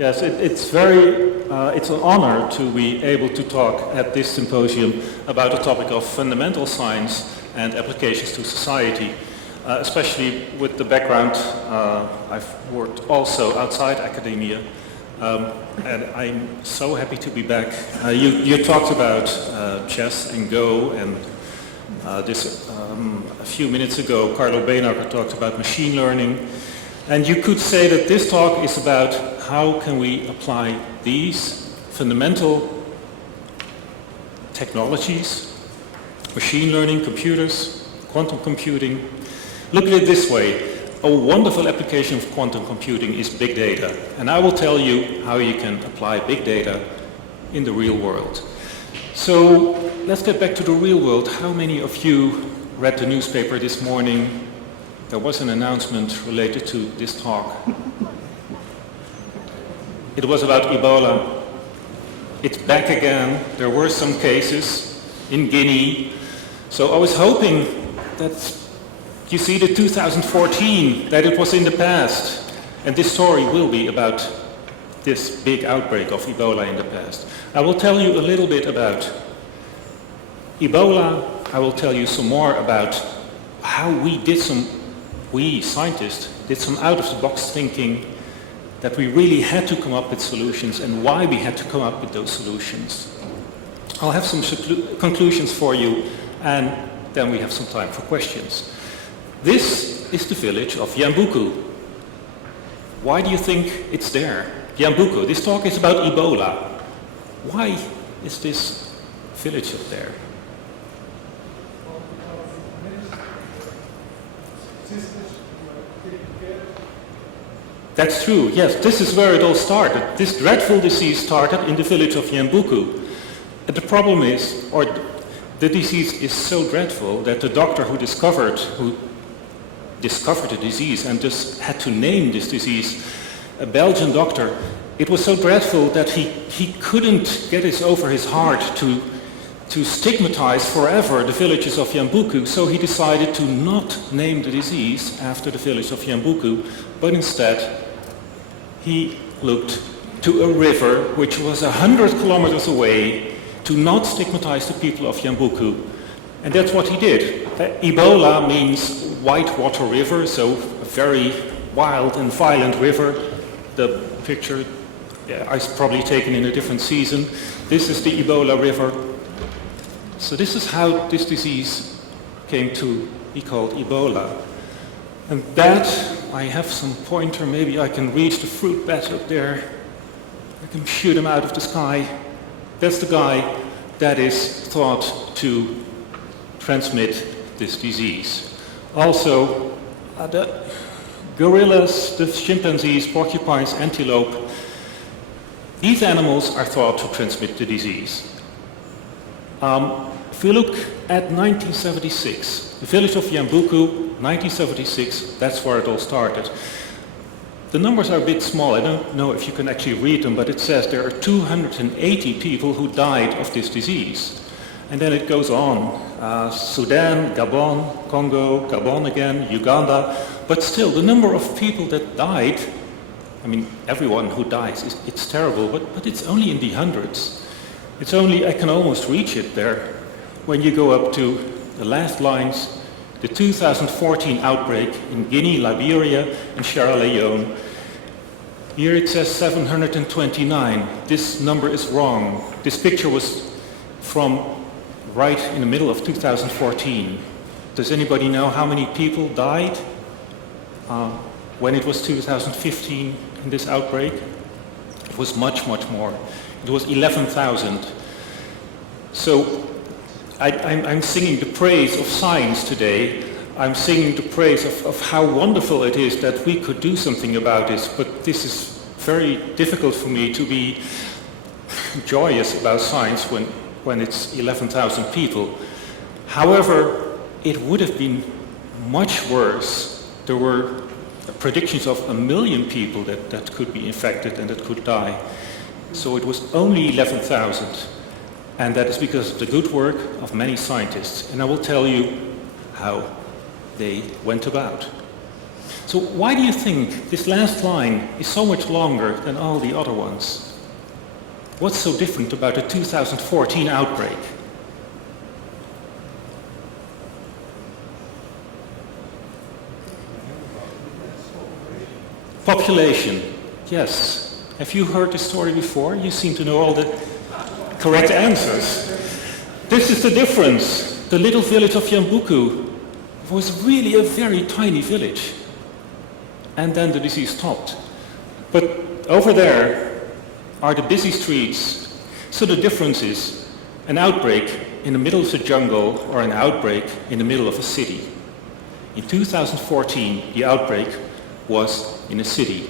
Yes, it's an honor to be able to talk at this symposium about the topic of fundamental science and applications to society, especially with the background. I've worked also outside academia, and I'm so happy to be back. You talked about chess and Go, and a few minutes ago, Carlo Beenakker talked about machine learning. And you could say that this talk is about how can we apply these fundamental technologies, machine learning, computers, quantum computing. Look at it this way. A wonderful application of quantum computing is big data. And I will tell you how you can apply big data in the real world. So let's get back to the real world. How many of you read the newspaper this morning? There was an announcement related to this talk. It was about Ebola. It's back again. There were some cases in Guinea. So I was hoping that you see the 2014, that it was in the past. And this story will be about this big outbreak of Ebola in the past. I will tell you a little bit about Ebola. I will tell you some more about how we scientists did some out-of-the-box thinking, that we really had to come up with solutions and why we had to come up with those solutions. I'll have some conclusions for you, and then we have some time for questions. This is the village of Yambuku. Why do you think it's there? Yambuku. This talk is about Ebola. Why is this village up there? That's true, yes, this is where it all started. This dreadful disease started in the village of Yambuku. And the problem is, or the disease is so dreadful that the doctor who discovered the disease and just had to name this disease, a Belgian doctor, it was so dreadful that he couldn't get it over his heart to stigmatize forever the villages of Yambuku, so he decided to not name the disease after the village of Yambuku, but instead he looked to a river which was 100 kilometers away to not stigmatize the people of Yambuku. And that's what he did. Ebola means white water river, so a very wild and violent river. The picture is probably taken in a different season. This is the Ebola river. So this is how this disease came to be called Ebola. And that, I have some pointer, maybe I can reach the fruit bat up there. I can shoot him out of the sky. That's the guy that is thought to transmit this disease. Also, the gorillas, the chimpanzees, porcupines, antelope, these animals are thought to transmit the disease. If we look at 1976, the village of Yambuku, 1976, that's where it all started. The numbers are a bit small. I don't know if you can actually read them, but it says there are 280 people who died of this disease. And then it goes on. Sudan, Gabon, Congo, Gabon again, Uganda. But still, the number of people that died, I mean, everyone who dies, it's terrible, but it's only in the hundreds. It's only, I can almost reach it there. When you go up to the last lines, the 2014 outbreak in Guinea, Liberia, and Sierra Leone. Here it says 729. This number is wrong. This picture was from right in the middle of 2014. Does anybody know how many people died when it was 2015 in this outbreak? It was much, much more. It was 11,000. So I'm singing the praise of science today. I'm singing the praise of how wonderful it is that we could do something about this, but this is very difficult for me to be joyous about science when it's 11,000 people. However, it would have been much worse. There were predictions of 1 million people that could be infected and that could die. So it was only 11,000. And that is because of the good work of many scientists. And I will tell you how they went about. So why do you think this last line is so much longer than all the other ones? What's so different about the 2014 outbreak? Population, yes. Have you heard this story before? You seem to know all the correct answers. This is the difference. The little village of Yambuku was really a very tiny village. And then the disease stopped. But over there are the busy streets. So the difference is an outbreak in the middle of the jungle or an outbreak in the middle of a city. In 2014, the outbreak was in a city.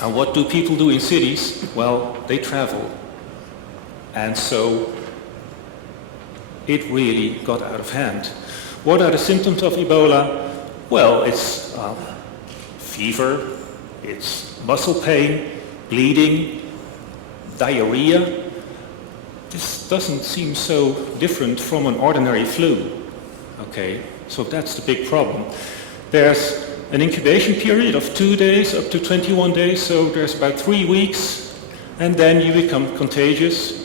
And what do people do in cities? Well, they travel. And so it really got out of hand. What are the symptoms of Ebola? Well, it's fever, it's muscle pain, bleeding, diarrhea. This doesn't seem so different from an ordinary flu. Okay, so that's the big problem. There's an incubation period of 2 days up to 21 days, so there's about 3 weeks, and then you become contagious.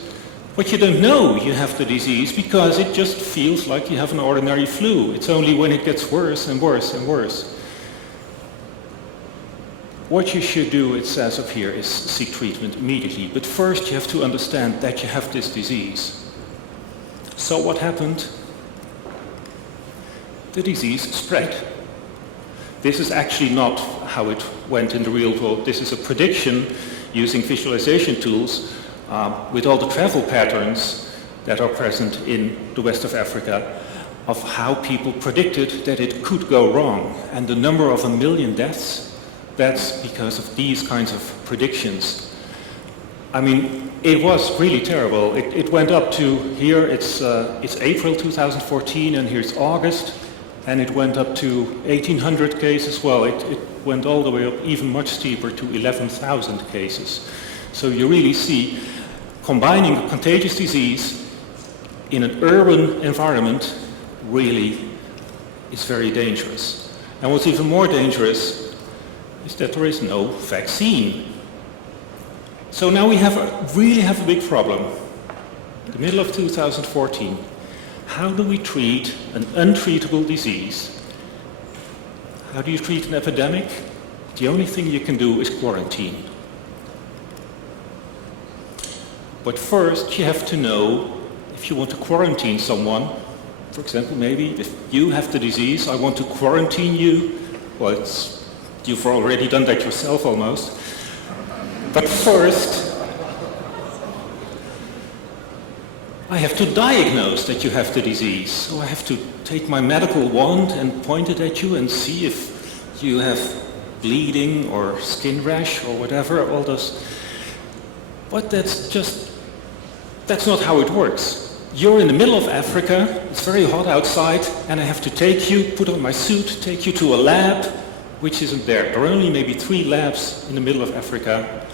But you don't know you have the disease because it just feels like you have an ordinary flu. It's only when it gets worse and worse and worse. What you should do, it says up here, is seek treatment immediately. But first you have to understand that you have this disease. So what happened? The disease spread. This is actually not how it went in the real world. This is a prediction using visualization tools with all the travel patterns that are present in the west of Africa of how people predicted that it could go wrong. And the number of 1 million deaths, that's because of these kinds of predictions. I mean, it was really terrible. It went up to here, it's April 2014, and here's August, and it went up to 1,800 cases. Well, it went all the way up even much steeper to 11,000 cases. So you really see combining a contagious disease in an urban environment really is very dangerous. And what's even more dangerous is that there is no vaccine. So now we really have a big problem. In the middle of 2014, how do we treat an untreatable disease? How do you treat an epidemic? The only thing you can do is quarantine. But first you have to know if you want to quarantine someone. For example, maybe if you have the disease, I want to quarantine you. Well, you've already done that yourself almost. But first, I have to diagnose that you have the disease. So I have to take my medical wand and point it at you and see if you have bleeding or skin rash or whatever, all those. But that's not how it works. You're in the middle of Africa, it's very hot outside, and I have to take you, put on my suit, take you to a lab, which isn't there. There are only maybe 3 labs in the middle of Africa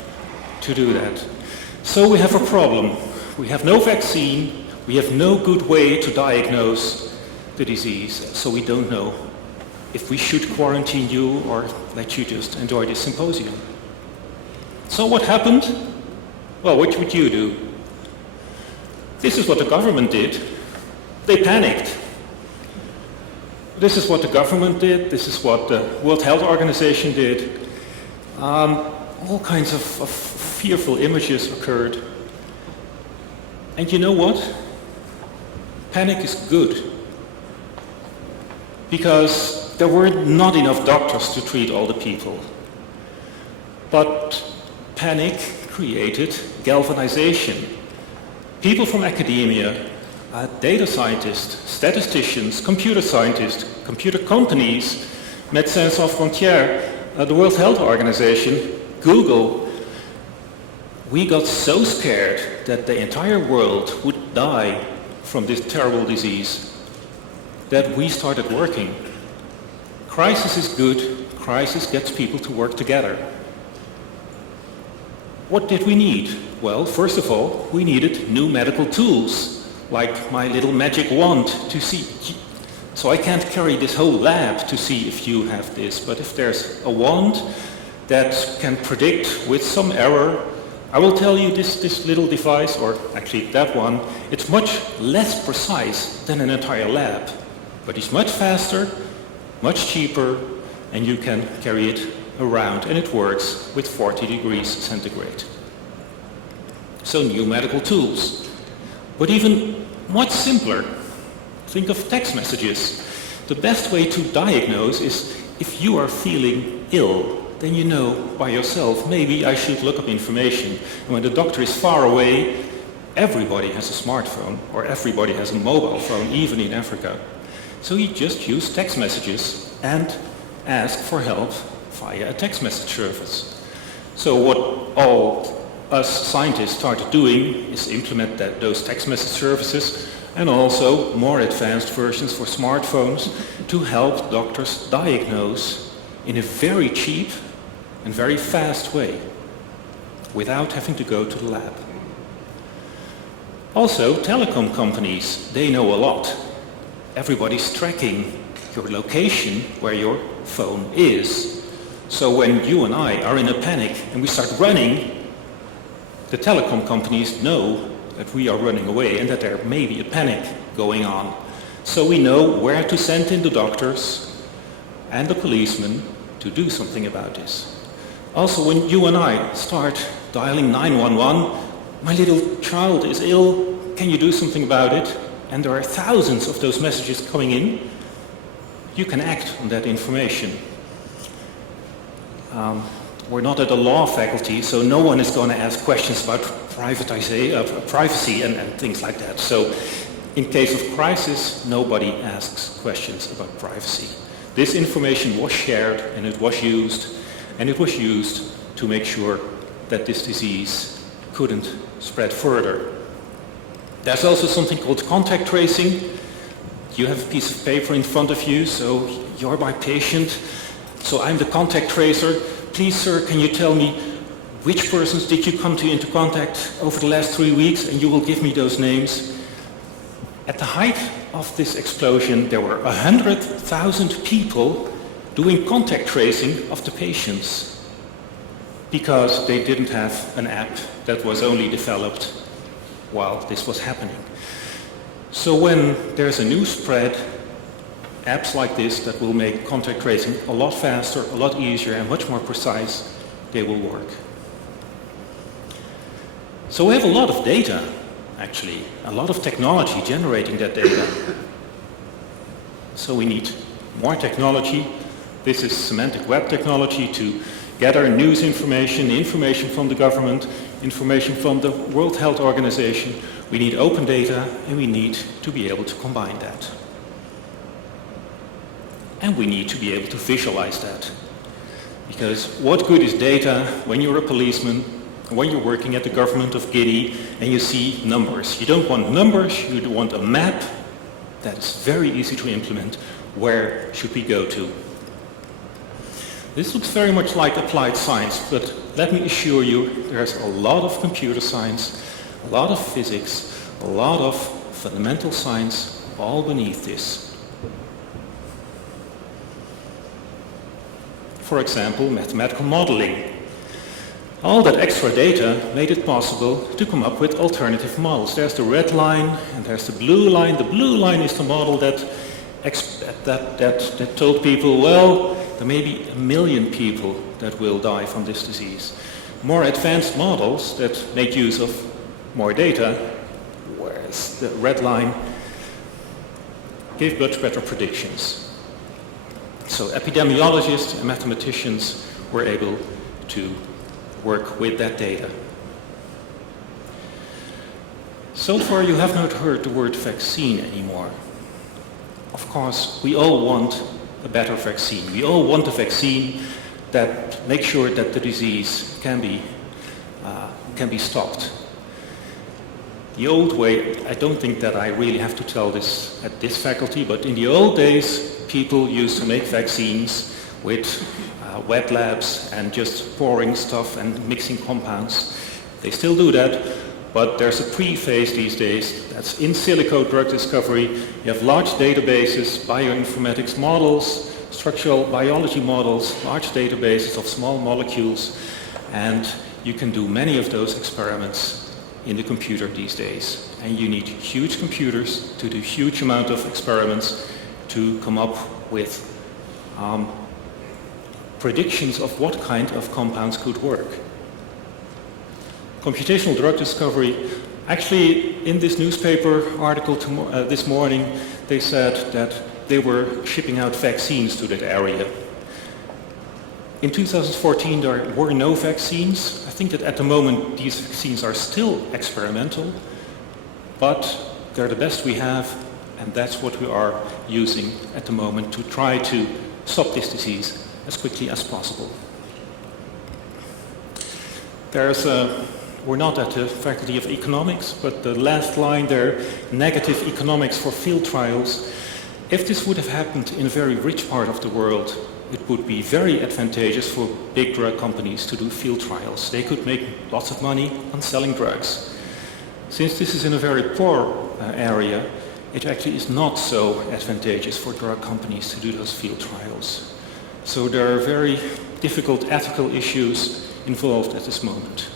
to do that. So we have a problem. We have no vaccine, we have no good way to diagnose the disease, so we don't know if we should quarantine you or let you just enjoy this symposium. So what happened? Well, what would you do? This is what the government did. They panicked. This is what the government did. This is what the World Health Organization did. All kinds of fearful images occurred. And you know what? Panic is good. Because there were not enough doctors to treat all the people. But panic created galvanization. People from academia, data scientists, statisticians, computer scientists, computer companies, Médecins Sans Frontières, the World Health Organization, Google, we got so scared that the entire world would die from this terrible disease that we started working. Crisis is good, crisis gets people to work together. What did we need? Well, first of all, we needed new medical tools, like my little magic wand to see. So I can't carry this whole lab to see if you have this, but if there's a wand that can predict with some error, I will tell you this little device, or actually that one, it's much less precise than an entire lab, but it's much faster, much cheaper, and you can carry it around, and it works with 40 degrees centigrade. So new medical tools. But even much simpler, think of text messages. The best way to diagnose is if you are feeling ill, then you know by yourself, maybe I should look up information. And when the doctor is far away, everybody has a smartphone, or everybody has a mobile phone, even in Africa. So you just use text messages and ask for help via a text message service. So what all us scientists started doing is implement those text message services, and also more advanced versions for smartphones to help doctors diagnose in a very cheap and very fast way without having to go to the lab. Also, telecom companies, they know a lot. Everybody's tracking your location where your phone is. So when you and I are in a panic and we start running, the telecom companies know that we are running away and that there may be a panic going on. So we know where to send in the doctors and the policemen to do something about this. Also, when you and I start dialing 911, my little child is ill, can you do something about it? And there are thousands of those messages coming in, you can act on that information. We're not at the law faculty, so no one is going to ask questions about privacy and things like that. So in case of crisis, nobody asks questions about privacy. This information was shared and it was used to make sure that this disease couldn't spread further. There's also something called contact tracing. You have a piece of paper in front of you, so you're my patient, so I'm the contact tracer. Please, sir, can you tell me which persons did you come into contact over the last 3 weeks, and you will give me those names. At the height of this explosion, there were 100,000 people doing contact tracing of the patients because they didn't have an app that was only developed while this was happening. So when there's a new spread, apps like this that will make contact tracing a lot faster, a lot easier, and much more precise, they will work. So we have a lot of data, actually, a lot of technology generating that data. So we need more technology. This is Semantic Web technology to gather news information from the government, information from the World Health Organization. We need open data, and we need to be able to combine that. And we need to be able to visualize that. Because what good is data when you're a policeman, when you're working at the government of Guinea, and you see numbers? You don't want numbers, you want a map that's very easy to implement. Where should we go to? This looks very much like applied science, but let me assure you, there's a lot of computer science, a lot of physics, a lot of fundamental science all beneath this. For example, mathematical modeling. All that extra data made it possible to come up with alternative models. There's the red line and there's the blue line. The blue line is the model that told people, well, there may be 1 million people that will die from this disease. More advanced models that make use of more data, whereas the red line gave much better predictions. So epidemiologists and mathematicians were able to work with that data. So far you have not heard the word vaccine anymore. Of course, we all want a better vaccine. We all want a vaccine that makes sure that the disease can be stopped. The old way, I don't think that I really have to tell this at this faculty, but in the old days, people used to make vaccines with wet labs and just pouring stuff and mixing compounds. They still do that, But there's a pre-phase these days. That's in silico drug discovery. You have large databases, bioinformatics models, structural biology models, large databases of small molecules, and you can do many of those experiments in the computer these days. And you need huge computers to do huge amount of experiments to come up with predictions of what kind of compounds could work. Computational drug discovery, actually in this newspaper article this morning, they said that they were shipping out vaccines to that area. In 2014 there were no vaccines. I think that at the moment these vaccines are still experimental, but they're the best we have, and that's what we are using at the moment to try to stop this disease as quickly as possible. We're not at the Faculty of Economics, but the last line there, negative economics for field trials. If this would have happened in a very rich part of the world, it would be very advantageous for big drug companies to do field trials. They could make lots of money on selling drugs. Since this is in a very poor area, it actually is not so advantageous for drug companies to do those field trials. So there are very difficult ethical issues involved at this moment.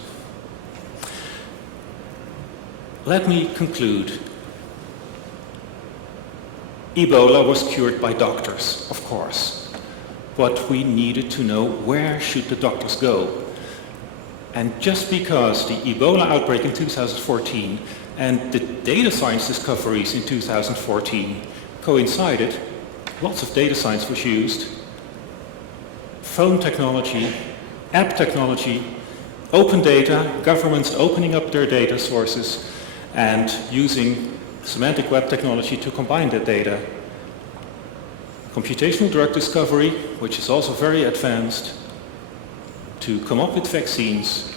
Let me conclude. Ebola was cured by doctors, of course, but we needed to know where should the doctors go. And just because the Ebola outbreak in 2014 and the data science discoveries in 2014 coincided, lots of data science was used, phone technology, app technology, open data, governments opening up their data sources and using semantic web technology to combine that data. Computational drug discovery, which is also very advanced, to come up with vaccines.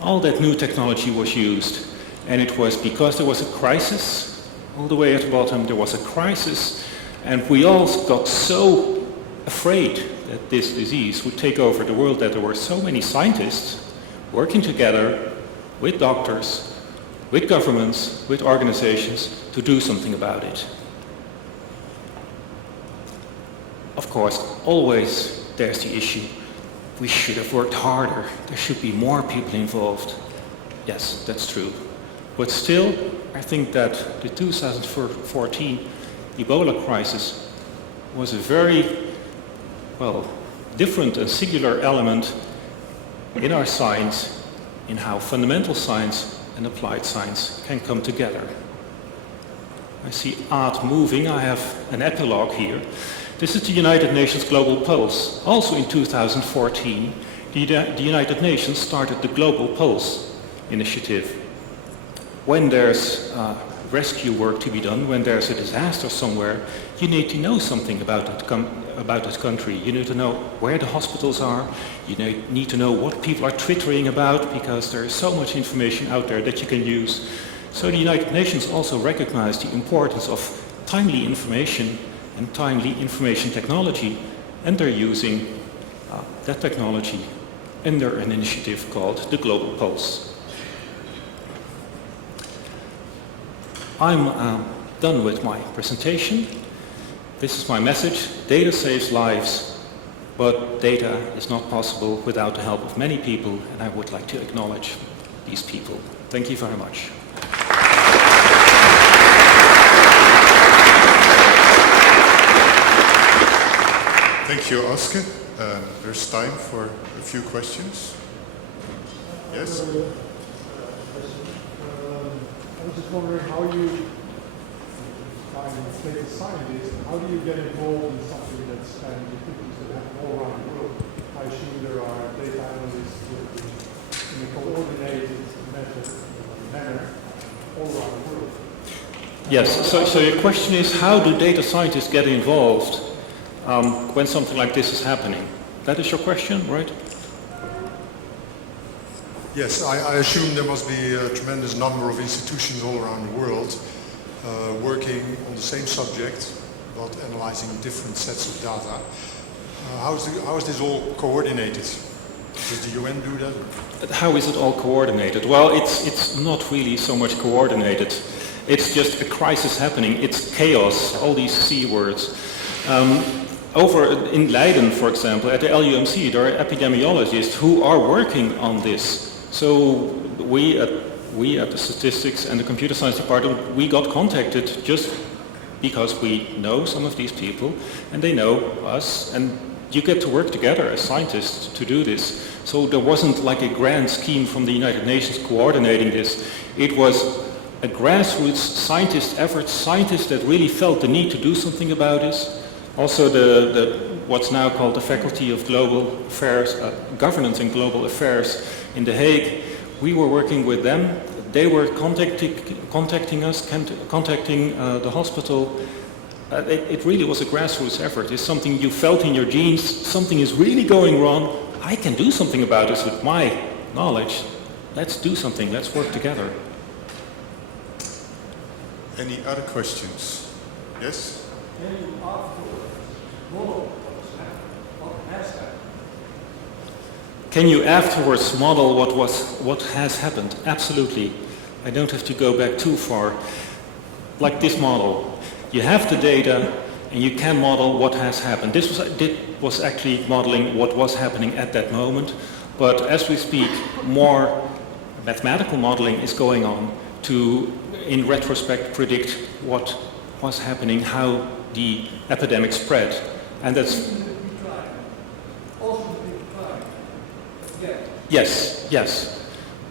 All that new technology was used, and it was because there was a crisis, all the way at the bottom there was a crisis, and we all got so afraid that this disease would take over the world that there were so many scientists working together with doctors, with governments, with organizations to do something about it. Of course, always there's the issue. We should have worked harder. There should be more people involved. Yes, that's true. But still, I think that the 2014 Ebola crisis was a very, different and singular element in our science, in how fundamental science and applied science can come together. I see art moving. I have an epilogue here. This is the United Nations Global Pulse. Also in 2014, the United Nations started the Global Pulse initiative. When there's rescue work to be done, when there's a disaster somewhere, you need to know something about that country. You need to know where the hospitals are. You need to know what people are twittering about, because there is so much information out there that you can use. So the United Nations also recognized the importance of timely information and timely information technology, and they're using that technology under an initiative called the Global Pulse. I'm done with my presentation. This is my message. Data saves lives, but data is not possible without the help of many people, and I would like to acknowledge these people. Thank you very much. Thank you, Aske. There's time for a few questions. Yes? I was just wondering how you, as a data scientist, how do you get involved in something that's spanning activities that happen all around the world? I assume there are data analysts working in a coordinated manner all around the world. Yes, so your question is, how do data scientists get involved when something like this is happening? That is your question, right? Yes, I assume there must be a tremendous number of institutions all around the world working on the same subject, but analyzing different sets of data. How is this all coordinated? Does the UN do that? How is it all coordinated? Well, it's not really so much coordinated. It's just a crisis happening. It's chaos, all these C words. Over in Leiden, for example, at the LUMC, there are epidemiologists who are working on this. So we at the statistics and the computer science department, we got contacted just because we know some of these people and they know us, and you get to work together as scientists to do this. So there wasn't like a grand scheme from the United Nations coordinating this. It was a grassroots scientist effort, scientists that really felt the need to do something about this. Also the what's now called the Faculty of Global Affairs, Governance and Global Affairs in The Hague. We were working with them. They were contacting us, contacting the hospital. It really was a grassroots effort. It's something you felt in your genes. Something is really going wrong. I can do something about this with my knowledge. Let's do something. Let's work together. Any other questions? Yes? Can you afterwards model what has happened? Can you afterwards model what has happened? Absolutely. I don't have to go back too far. Like this model. You have the data and you can model what has happened. This was actually modeling what was happening at that moment. But as we speak, more mathematical modeling is going on to, in retrospect, predict what was happening, how the epidemic spread. And that's... Yes, yes.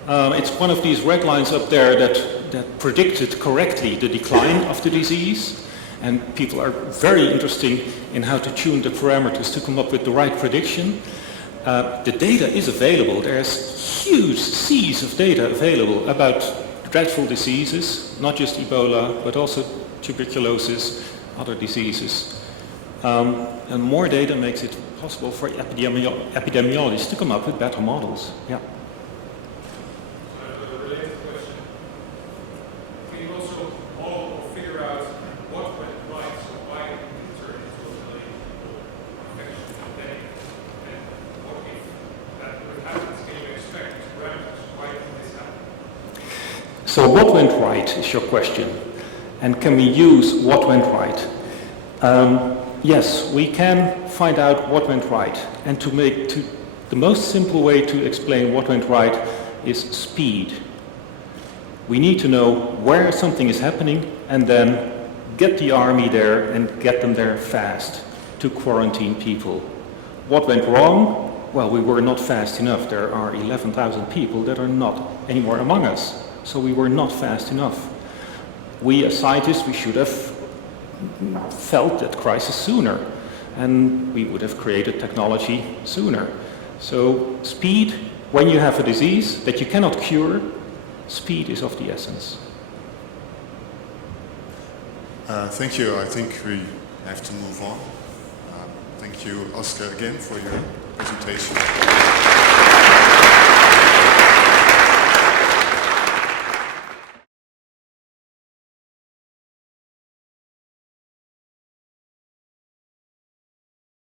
It's one of these red lines up there that predicted correctly the decline of the disease. And people are very interested in how to tune the parameters to come up with the right prediction. The data is available. There's huge seas of data available about dreadful diseases, not just Ebola, but also tuberculosis, other diseases. And more data makes it possible for epidemiologists to come up with better models. Yeah. A related question. Can you also model or figure out what went right, so why it turned into a million people infection today? And what if that would happen? Can you expect parameters? Why did this happen? So what went right is your question. And can we use what went right? Yes, we can find out what went right. And the most simple way to explain what went right is speed. We need to know where something is happening and then get the army there and get them there fast to quarantine people. What went wrong? Well, we were not fast enough. There are 11,000 people that are not anymore among us. So we were not fast enough. We as scientists, we should have felt that crisis sooner, and we would have created technology sooner. So speed, when you have a disease that you cannot cure, speed is of the essence. Thank you. I think we have to move on. Thank you, Aske, again for your presentation.